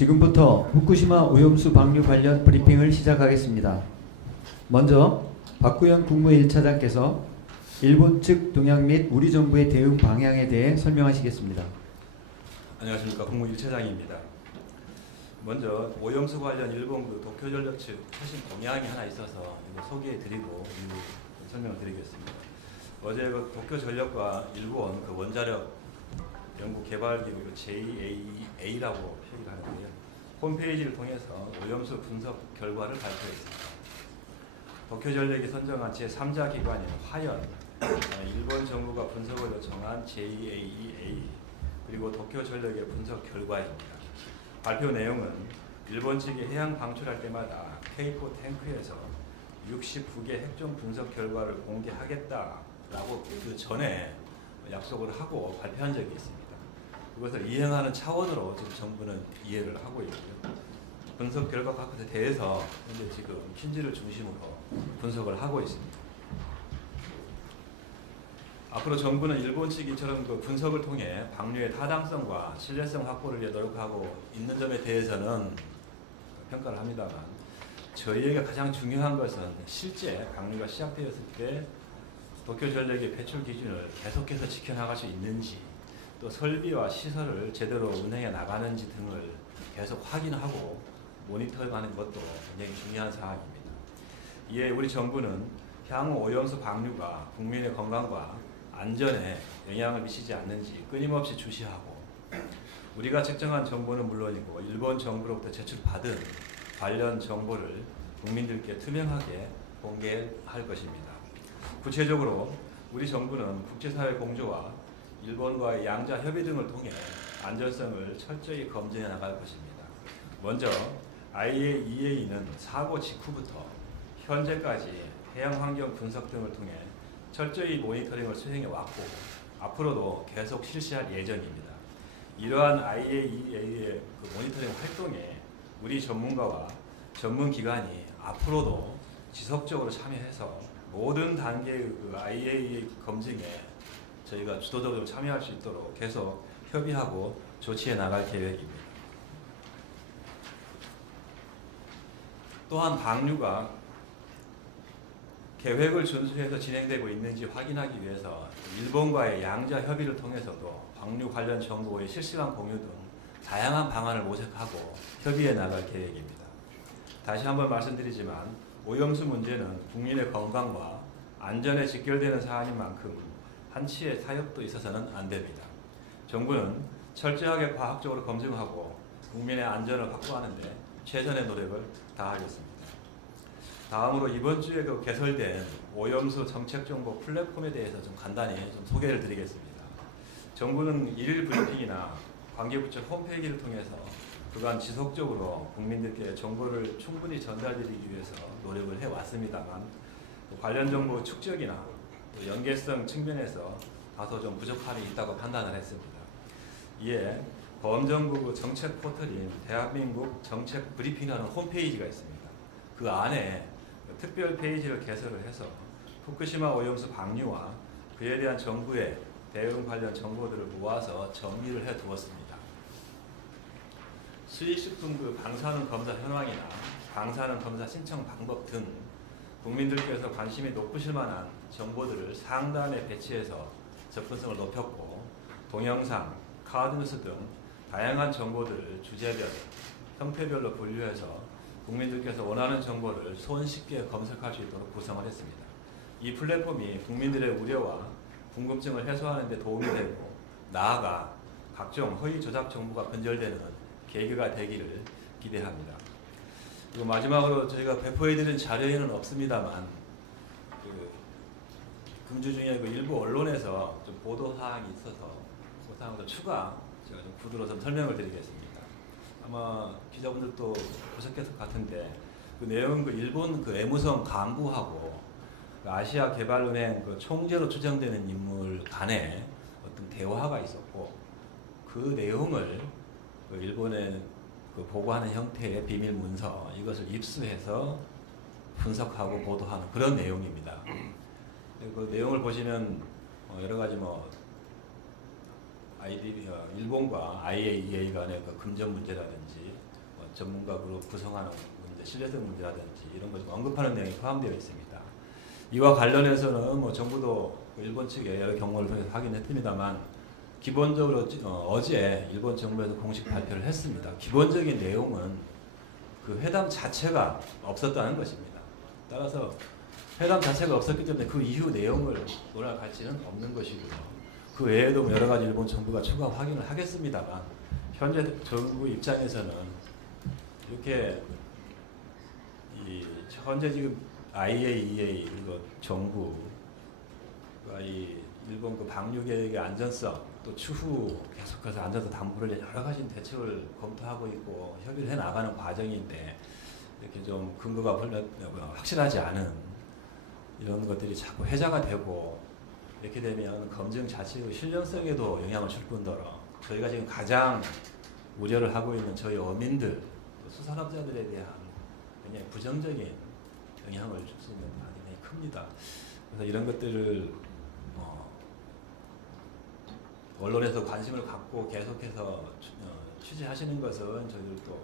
지금부터 후쿠시마 오염수 방류 관련 브리핑을 시작하겠습니다. 먼저 박구현 국무 1차장께서 일본 측 동향 및 우리 정부의 대응 방향에 대해 설명하시겠습니다. 안녕하십니까, 국무 1차장입니다. 먼저 오염수 관련 일본 도쿄전력 측 최신 동향이 하나 있어서 이거 소개해드리고 설명을 드리겠습니다. 어제 도쿄전력과 일본 원자력 연구개발기구 JAA라고 표기를 하는데요. 홈페이지를 통해서 오염수 분석 결과를 발표했습니다. 도쿄전력이 선정한 제3자 기관인 화연, 일본 정부가 분석을 요청한 JAEA, 그리고 도쿄전력의 분석 결과입니다. 발표 내용은 일본 측이 해양 방출할 때마다 K4 탱크에서 69개 핵종 분석 결과를 공개하겠다라고 그 전에 약속을 하고 발표한 적이 있습니다. 그것을 이행하는 차원으로 지금 정부는 이해를 하고 있고요. 분석 결과 각각에 대해서 현재 지금 킨지를 중심으로 분석을 하고 있습니다. 앞으로 정부는 일본 측이 이처럼 분석을 통해 방류의 타당성과 신뢰성 확보를 위해 노력하고 있는 점에 대해서는 평가를 합니다만, 저희에게 가장 중요한 것은 실제 방류가 시작되었을 때 도쿄전력의 배출 기준을 계속해서 지켜나갈 수 있는지, 또 설비와 시설을 제대로 운행해 나가는지 등을 계속 확인하고 모니터링하는 것도 굉장히 중요한 사항입니다. 이에 우리 정부는 향후 오염수 방류가 국민의 건강과 안전에 영향을 미치지 않는지 끊임없이 주시하고, 우리가 측정한 정보는 물론이고 일본 정부로부터 제출받은 관련 정보를 국민들께 투명하게 공개할 것입니다. 구체적으로 우리 정부는 국제사회 공조와 일본과의 양자 협의 등을 통해 안전성을 철저히 검증해 나갈 것입니다. 먼저 IAEA는 사고 직후부터 현재까지 해양 환경 분석 등을 통해 철저히 모니터링을 수행해 왔고 앞으로도 계속 실시할 예정입니다. 이러한 IAEA의 모니터링 활동에 우리 전문가와 전문기관이 앞으로도 지속적으로 참여해서 모든 단계의 IAEA 검증에 저희가 주도적으로 참여할 수 있도록 계속 협의하고 조치해 나갈 계획입니다. 또한 방류가 계획을 준수해서 진행되고 있는지 확인하기 위해서 일본과의 양자 협의를 통해서도 방류 관련 정보의 실시간 공유 등 다양한 방안을 모색하고 협의해 나갈 계획입니다. 다시 한번 말씀드리지만 오염수 문제는 국민의 건강과 안전에 직결되는 사안인 만큼 한치의 타협도 있어서는 안 됩니다. 정부는 철저하게 과학적으로 검증하고 국민의 안전을 확보하는 데 최선의 노력을 다하겠습니다. 다음으로 이번 주에 개설된 오염수 정책정보 플랫폼에 대해서 좀 간단히 좀 소개를 드리겠습니다. 정부는 일일 브리핑이나 관계부처 홈페이지를 통해서 그간 지속적으로 국민들께 정보를 충분히 전달드리기 위해서 노력을 해왔습니다만, 관련 정보 축적이나 연계성 측면에서 다소 좀 부족함이 있다고 판단을 했습니다. 이에 범정부 정책 포털인 대한민국 정책 브리핑이라는 홈페이지가 있습니다. 그 안에 특별 페이지를 개설을 해서 후쿠시마 오염수 방류와 그에 대한 정부의 대응 관련 정보들을 모아서 정리를 해 두었습니다. 수입식품 방사능 검사 현황이나 방사능 검사 신청 방법 등 국민들께서 관심이 높으실 만한 정보들을 상단에 배치해서 접근성을 높였고, 동영상, 카드뉴스 등 다양한 정보들을 주제별, 형태별로 분류해서 국민들께서 원하는 정보를 손쉽게 검색할 수 있도록 구성을 했습니다. 이 플랫폼이 국민들의 우려와 궁금증을 해소하는 데 도움이 되고, 나아가 각종 허위 조작 정보가 근절되는 계기가 되기를 기대합니다. 그리고 마지막으로 저희가 배포해드린 자료에는 없습니다만, 금주 중에 일부 언론에서 좀 보도 사항이 있어서 그 사항을 추가 제가 좀 구두로 좀 설명을 드리겠습니다. 아마 기자분들도 보셨을 것 같은데, 그 내용은 일본 애무성 간부하고 아시아개발은행 총재로 추정되는 인물 간에 어떤 대화가 있었고, 그 내용을 일본에 보고하는 형태의 비밀 문서, 이것을 입수해서 분석하고 보도하는 그런 내용입니다. 그 내용을 보시면 여러 가지 일본과 IAEA 간의 금전 문제라든지 전문가 그룹 구성하는 문제, 신뢰성 문제라든지 이런 걸 좀 언급하는 내용이 포함되어 있습니다. 이와 관련해서는 뭐 정부도 일본 측에 여러 경로를 통해서 확인했습니다만 기본적으로 어제 일본 정부에서 공식 발표를 했습니다. 기본적인 내용은 그 회담 자체가 없었다는 것입니다. 따라서 회담 자체가 없었기 때문에 그 이후 내용을 논할 가치는 없는 것이고요. 그 외에도 여러 가지 일본 정부가 추가 확인을 하겠습니다만 현재 정부 입장에서는 이렇게 현재 지금 IAEA 그리고 정부가 이 일본 그 방류 계획의 안전성 또 추후 계속해서 안전성 담보를 여러 가지 대책을 검토하고 있고 협의를 해 나가는 과정인데 이렇게 좀 근거가 확실하지 않은 이런 것들이 자꾸 회자가 되고 이렇게 되면 검증 자체의 신뢰성에도 영향을 줄 뿐더러 저희가 지금 가장 우려를 하고 있는 저희 어민들 수산업자들에 대한 굉장히 부정적인 영향을 줄 수 있는 부분이 굉장히 큽니다. 그래서 이런 것들을 언론에서 관심을 갖고 계속해서 취재하시는 것은 저희들도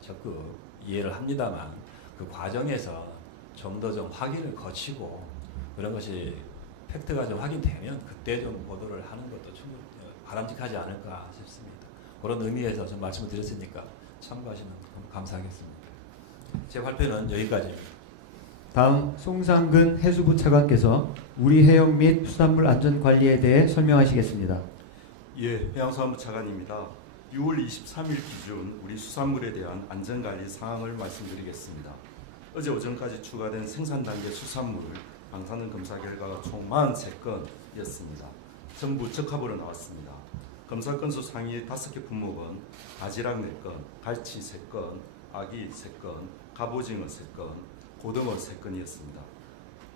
적극 이해를 합니다만 그 과정에서 좀 더 좀 확인을 거치고 그런 것이 팩트가 좀 확인되면 그때 좀 보도를 하는 것도 충분히 바람직하지 않을까 싶습니다. 그런 의미에서 좀 말씀을 드렸으니까 참고하시면 감사하겠습니다. 제 발표는 여기까지입니다. 다음 송상근 해수부 차관께서 우리 해역 및 수산물 안전 관리에 대해 설명하시겠습니다. 예, 해양수산부 차관입니다. 6월 23일 기준 우리 수산물에 대한 안전관리 상황을 말씀드리겠습니다. 어제 오전까지 추가된 생산 단계 수산물 방사능 검사 결과가 총 43건이었습니다. 전부 적합으로 나왔습니다. 검사 건수 상위 5개 품목은 바지락 4건, 갈치 3건, 아기 3건, 갑오징어 3건, 고등어 3건이었습니다.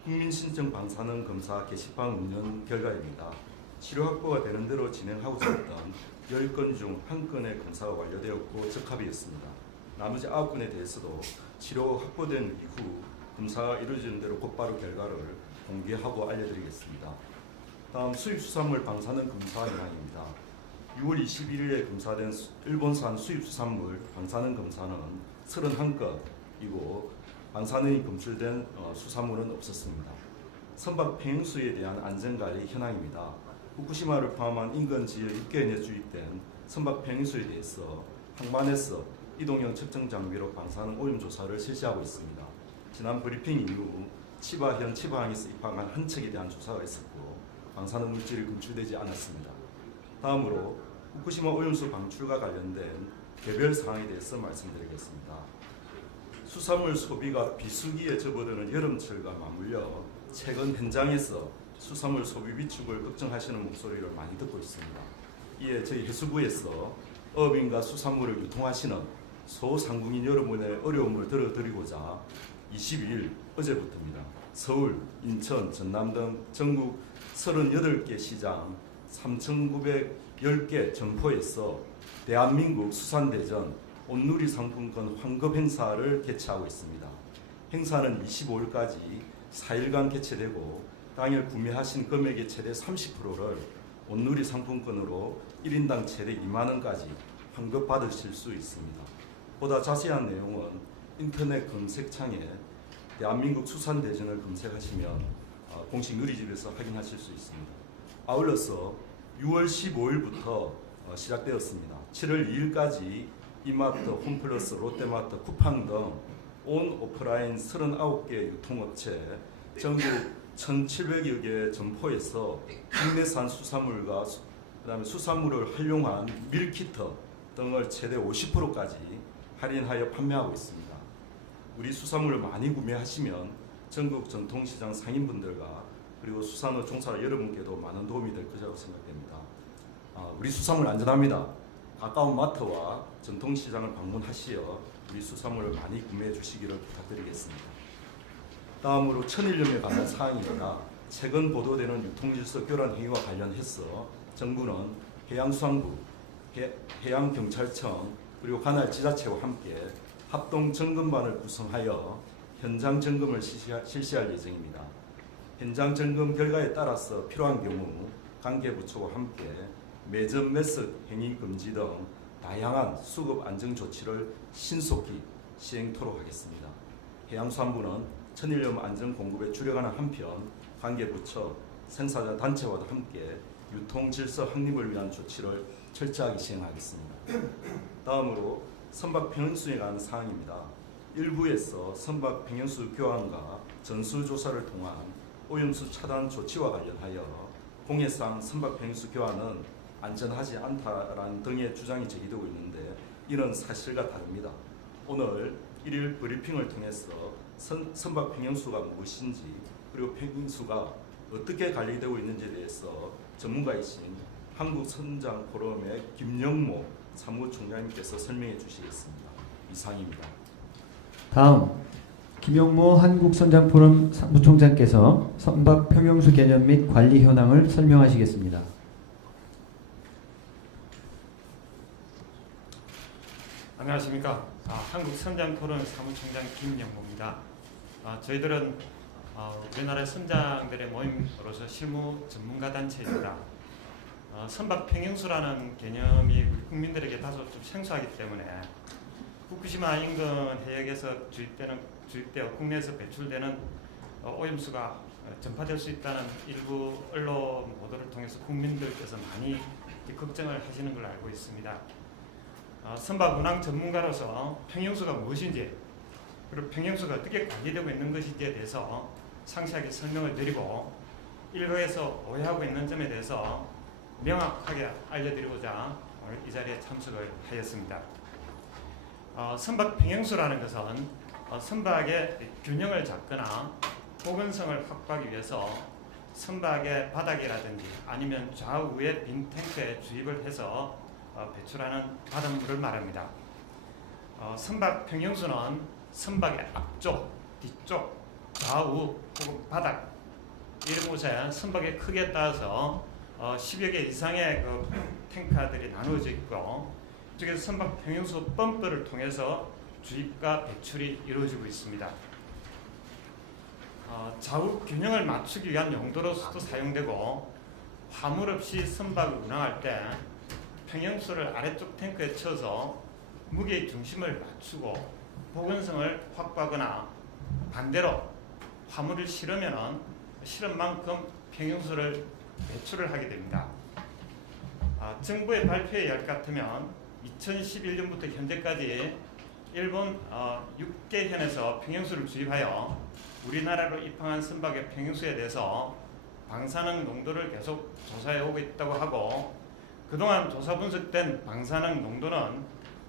국민신청 방사능 검사 게시판 운영 결과입니다. 치료 확보가 되는 대로 진행하고자 했던 10건 중 1건의 검사가 완료되었고 적합이었습니다. 나머지 9건에 대해서도 치료 확보된 이후 검사가 이루어지는 대로 곧바로 결과를 공개하고 알려드리겠습니다. 다음 수입수산물 방사능 검사 현황입니다. 6월 21일에 검사된 일본산 수입수산물 방사능 검사는 31건이고 방사능이 검출된 수산물은 없었습니다. 선박 폐행수에 대한 안전관리 현황입니다. 후쿠시마를 포함한 인근 지역 6개에 주입된 선박 폐행수에 대해서 항만에서 이동형 측정 장비로 방사능 오염 조사를 실시하고 있습니다. 지난 브리핑 이후 치바현 치바항에서 입항한 한 척에 대한 조사가 있었고 방사능 물질이 검출되지 않았습니다. 다음으로 후쿠시마 오염수 방출과 관련된 개별 사항에 대해서 말씀드리겠습니다. 수산물 소비가 비수기에 접어드는 여름철과 맞물려 최근 현장에서 수산물 소비 위축을 걱정하시는 목소리를 많이 듣고 있습니다. 이에 저희 해수부에서 어민과 수산물을 유통하시는 소상공인 여러분의 어려움을 들어드리고자 22일 어제부터입니다. 서울, 인천, 전남 등 전국 38개 시장 3,910개 점포에서 대한민국 수산대전 온누리 상품권 환급 행사를 개최하고 있습니다. 행사는 25일까지 4일간 개최되고 당일 구매하신 금액의 최대 30%를 온누리 상품권으로 1인당 최대 2만 원까지 환급받으실 수 있습니다. 보다 자세한 내용은 인터넷 검색창에 대한민국 수산대전을 검색하시면 공식 누리집에서 확인하실 수 있습니다. 아울러서 6월 15일부터 시작되었습니다. 7월 2일까지 이마트, 홈플러스, 롯데마트, 쿠팡 등 온 오프라인 39개 유통업체 전국 1,700여 개 점포에서 국내산 수산물과 그다음에 수산물을 활용한 밀키트 등을 최대 50%까지 할인하여 판매하고 있습니다. 우리 수산물을 많이 구매하시면 전국 전통시장 상인분들과 그리고 수산업 종사자 여러분께도 많은 도움이 될 것이라고 생각됩니다. 우리 수산물 안전합니다. 가까운 마트와 전통시장을 방문하시어 우리 수산물을 많이 구매해 주시기를 부탁드리겠습니다. 다음으로 천일염에 관한 사항입니다. 최근 보도되는 유통질서 교란 행위와 관련해서 정부는 해양수산부, 해양경찰청 그리고 관할 지자체와 함께 합동 점검반을 구성하여 현장 점검을 실시할 예정입니다. 현장 점검 결과에 따라서 필요한 경우 관계부처와 함께 매점 매석 행위 금지 등 다양한 수급 안정 조치를 신속히 시행토록 하겠습니다. 해양수산부는 천일염 안전 공급에 주력하는 한편 관계 부처, 생산자 단체와도 함께 유통 질서 확립을 위한 조치를 철저하게 시행하겠습니다. 다음으로 선박 평형수에 관한 사항입니다. 일부에서 선박 평형수 교환과 전수조사를 통한 오염수 차단 조치와 관련하여 공해상 선박 평형수 교환은 안전하지 않다라는 등의 주장이 제기되고 있는데 이는 사실과 다릅니다. 오늘 일일 브리핑을 통해서 선박 평형수가 무엇인지 그리고 평형수가 어떻게 관리되고 있는지에 대해서 전문가이신 한국선장포럼의 김영모 사무총장님께서 설명해 주시겠습니다. 이상입니다. 다음 김용모 한국선장포럼 사무총장께서 선박 평형수 개념 및 관리 현황을 설명하시겠습니다. 안녕하십니까. 한국선장포럼 사무총장 김영모입니다. 저희들은 우리나라 선장들의 모임으로서 실무 전문가 단체입니다. 선박 평형수라는 개념이 우리 국민들에게 다소 좀 생소하기 때문에 후쿠시마 인근 해역에서 주입되어 국내에서 배출되는 오염수가 전파될 수 있다는 일부 언론 보도를 통해서 국민들께서 많이 걱정을 하시는 걸 알고 있습니다. 선박 운항 전문가로서 평형수가 무엇인지 그리고 평형수가 어떻게 관리되고 있는 것인지에 대해서 상세하게 설명을 드리고 일각에서 오해하고 있는 점에 대해서 명확하게 알려드리고자 오늘 이 자리에 참석을 하였습니다. 선박 평형수라는 것은 선박의 균형을 잡거나 보건성을 확보하기 위해서 선박의 바닥이라든지 아니면 좌우에 빈 탱크에 주입을 해서 배출하는 바닷물을 말합니다. 선박 평형수는 선박의 앞쪽, 뒤쪽, 좌우 혹은 바닥 이런 곳에 선박의 크기에 따라서 10여 개 이상의 그 탱크들이 나누어져 있고 이쪽에서 선박 평형수 펌프를 통해서 주입과 배출이 이루어지고 있습니다. 좌우 균형을 맞추기 위한 용도로서도 사용되고 화물 없이 선박을 운항할 때 평형수를 아래쪽 탱크에 쳐서 무게의 중심을 맞추고 보건성을 확보하거나 반대로 화물을 실으면 실은 만큼 평형수를 배출을 하게 됩니다. 정부의 발표에 의할 것 같으면 2011년부터 현재까지 일본 6개 현에서 평형수를 주입하여 우리나라로 입항한 선박의 평형수에 대해서 방사능 농도를 계속 조사해 오고 있다고 하고 그동안 조사 분석된 방사능 농도는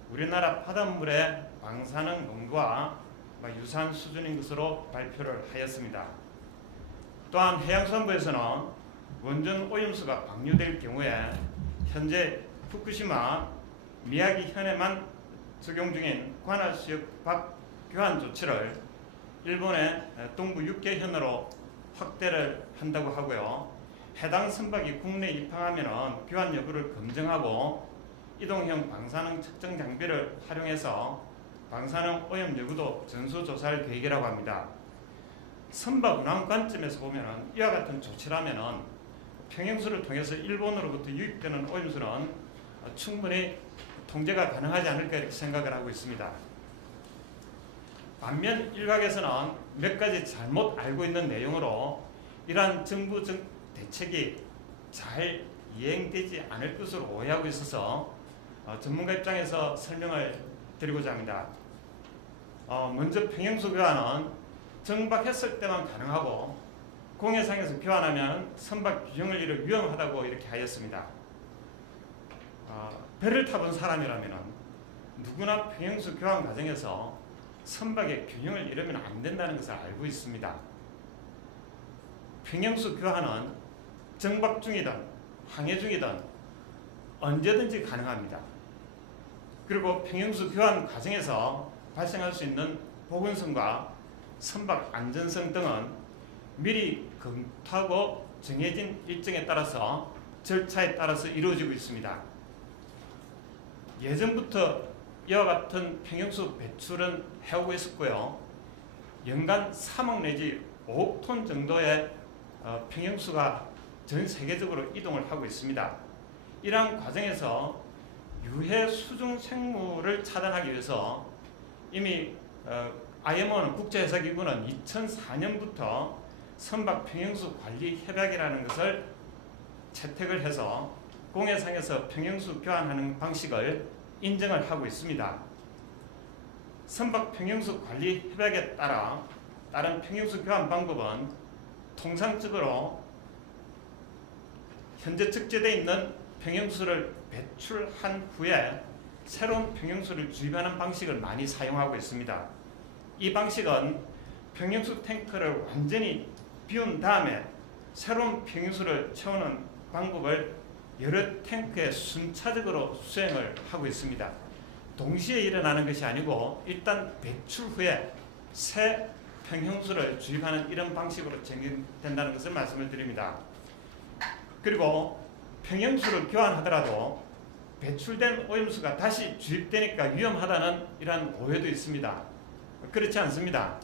우리나라 바닷물의 방사능 농도와 유사한 수준인 것으로 발표를 하였습니다. 또한 해양수산부에서는 원전 오염수가 방류될 경우에 현재 후쿠시마 미야기 현에만 적용 중인 관할수역 밖 교환 조치를 일본의 동부 6개 현으로 확대를 한다고 하고요. 해당 선박이 국내에 입항하면 교환 여부를 검증하고 이동형 방사능 측정 장비를 활용해서 방사능 오염 여부도 전수조사할 계획이라고 합니다. 선박 운항 관점에서 보면 이와 같은 조치라면 평형수를 통해서 일본으로부터 유입되는 오염수는 충분히 통제가 가능하지 않을까 이렇게 생각을 하고 있습니다. 반면 일각에서는 몇 가지 잘못 알고 있는 내용으로 이러한 정부 대책이 잘 이행되지 않을 것으로 오해하고 있어서 전문가 입장에서 설명을 드리고자 합니다. 먼저 평형수 교환은 정박했을 때만 가능하고 공해상에서 교환하면 선박 규정을 이루 위험하다고 이렇게 하였습니다. 배를 타본 사람이라면 누구나 평형수 교환 과정에서 선박의 균형을 잃으면 안 된다는 것을 알고 있습니다. 평형수 교환은 정박 중이든 항해 중이든 언제든지 가능합니다. 그리고 평형수 교환 과정에서 발생할 수 있는 보건성과 선박 안전성 등은 미리 검토하고 정해진 일정에 따라서 절차에 따라서 이루어지고 있습니다. 예전부터 이와 같은 평형수 배출은 해오고 있었고요. 연간 3억 내지 5억 톤 정도의 평형수가 전 세계적으로 이동을 하고 있습니다. 이러한 과정에서 유해 수중 생물을 차단하기 위해서 이미 IMO는 국제해사기구는 2004년부터 선박 평형수 관리 협약이라는 것을 채택을 해서 공해상에서 평형수 교환하는 방식을 인정을 하고 있습니다. 선박 평형수 관리 협약에 따른 평형수 교환 방법은 통상적으로 현재 적재되어 있는 평형수를 배출한 후에 새로운 평형수를 주입하는 방식을 많이 사용하고 있습니다. 이 방식은 평형수 탱크를 완전히 비운 다음에 새로운 평형수를 채우는 방법을 여러 탱크에 순차적으로 수행을 하고 있습니다. 동시에 일어나는 것이 아니고 일단 배출 후에 새 평형수를 주입하는 이런 방식으로 진행된다는 것을 말씀을 드립니다. 그리고 평형수를 교환하더라도 배출된 오염수가 다시 주입되니까 위험하다는 이러한 오해도 있습니다. 그렇지 않습니다.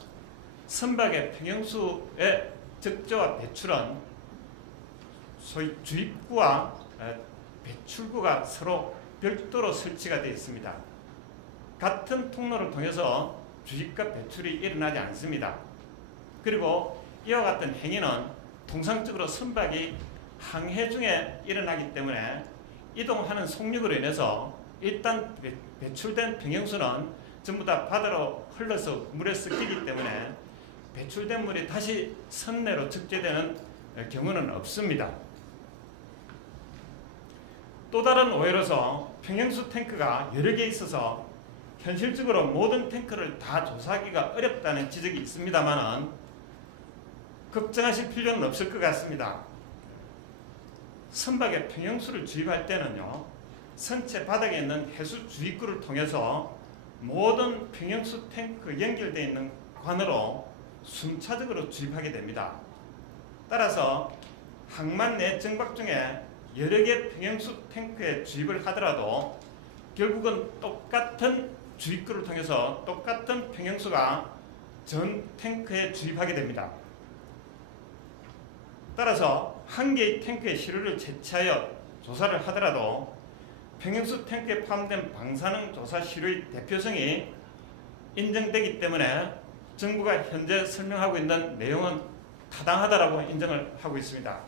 선박의 평형수의 적재와 배출은 소위 주입구와 배출구가 서로 별도로 설치가 되어 있습니다. 같은 통로를 통해서 주입과 배출이 일어나지 않습니다. 그리고 이와 같은 행위는 통상적으로 선박이 항해 중에 일어나기 때문에 이동하는 속력으로 인해서 일단 배출된 평형수는 전부 다 바다로 흘러서 물에 섞이기 때문에 배출된 물이 다시 선내로 적재되는 경우는 없습니다. 또 다른 오해로서 평형수 탱크가 여러 개 있어서 현실적으로 모든 탱크를 다 조사하기가 어렵다는 지적이 있습니다만 걱정하실 필요는 없을 것 같습니다. 선박에 평형수를 주입할 때는요, 선체 바닥에 있는 해수 주입구를 통해서 모든 평형수 탱크 연결되어 있는 관으로 순차적으로 주입하게 됩니다. 따라서 항만 내 정박 중에 여러 개 평형수 탱크에 주입을 하더라도 결국은 똑같은 주입구를 통해서 똑같은 평형수가 전 탱크에 주입하게 됩니다. 따라서 한 개의 탱크의 시료를 채취하여 조사를 하더라도 평형수 탱크에 포함된 방사능 조사 시료의 대표성이 인정되기 때문에 정부가 현재 설명하고 있는 내용은 타당하다라고 인정을 하고 있습니다.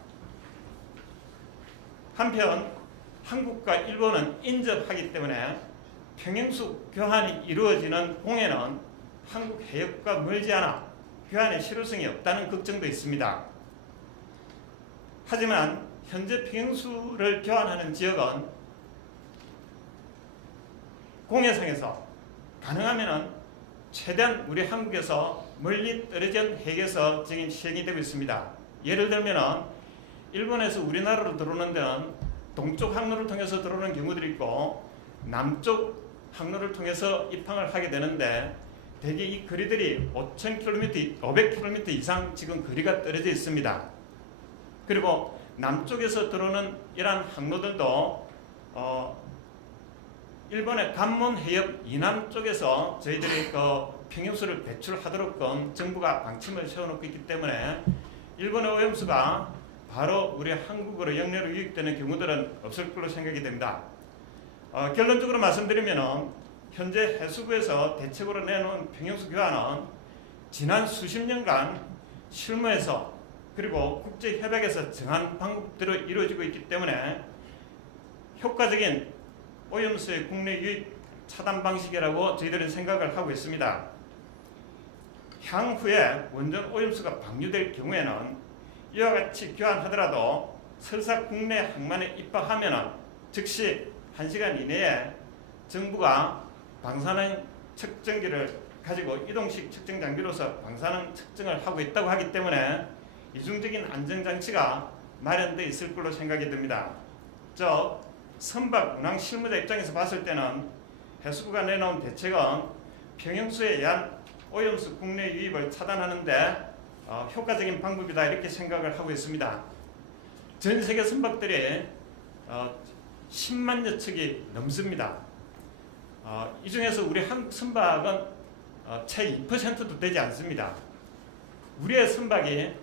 한편 한국과 일본은 인접하기 때문에 평형수 교환이 이루어지는 공해는 한국 해역과 멀지 않아 교환의 실효성이 없다는 걱정도 있습니다. 하지만 현재 평형수를 교환하는 지역은 공해상에서 가능하면 최대한 우리 한국에서 멀리 떨어진 해역에서 지금 시행이 되고 있습니다. 예를 들면 일본에서 우리나라로 들어오는 데는 동쪽 항로를 통해서 들어오는 경우들이 있고 남쪽 항로를 통해서 입항을 하게 되는데 대개 이 거리들이 5,000km, 500km 이상 지금 거리가 떨어져 있습니다. 그리고 남쪽에서 들어오는 이러한 항로들도 일본의 관몬 해역 이남 쪽에서 저희들이 평형수를 배출하도록 정부가 방침을 세워놓고 있기 때문에 일본의 오염수가 바로 우리 한국으로 역내로 유입되는 경우들은 없을 걸로 생각이 됩니다. 결론적으로 말씀드리면 현재 해수부에서 대책으로 내놓은 평형수 교환은 지난 수십 년간 실무에서 그리고 국제협약에서 정한 방법대로 이루어지고 있기 때문에 효과적인 오염수의 국내 유입 차단 방식이라고 저희들은 생각을 하고 있습니다. 향후에 원전 오염수가 방류될 경우에는 이와 같이 교환하더라도 설사 국내 항만에 입항하면 즉시 1시간 이내에 정부가 방사능 측정기를 가지고 이동식 측정 장비로서 방사능 측정을 하고 있다고 하기 때문에 이중적인 안전장치가 마련되어 있을 걸로 생각이 듭니다. 즉 선박 운항 실무자 입장에서 봤을 때는 해수부가 내놓은 대책은 평형수에 의한 오염수 국내 유입을 차단하는데 효과적인 방법이다 이렇게 생각을 하고 있습니다. 전 세계 선박들이 10만여 척이 넘습니다. 이 중에서 우리 한국 선박은 채 2%도 되지 않습니다. 우리의 선박이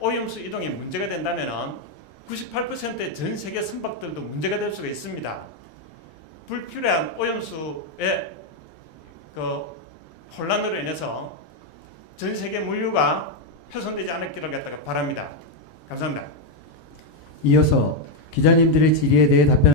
오염수 이동에 문제가 된다면 98%의 전 세계 선박들도 문제가 될 수가 있습니다. 불필요한 오염수의 그 혼란으로 인해서 전 세계 물류가 훼손되지 않기를 갖다가 바랍니다. 감사합니다. 이어서 기자님들의 질의에 대해 답변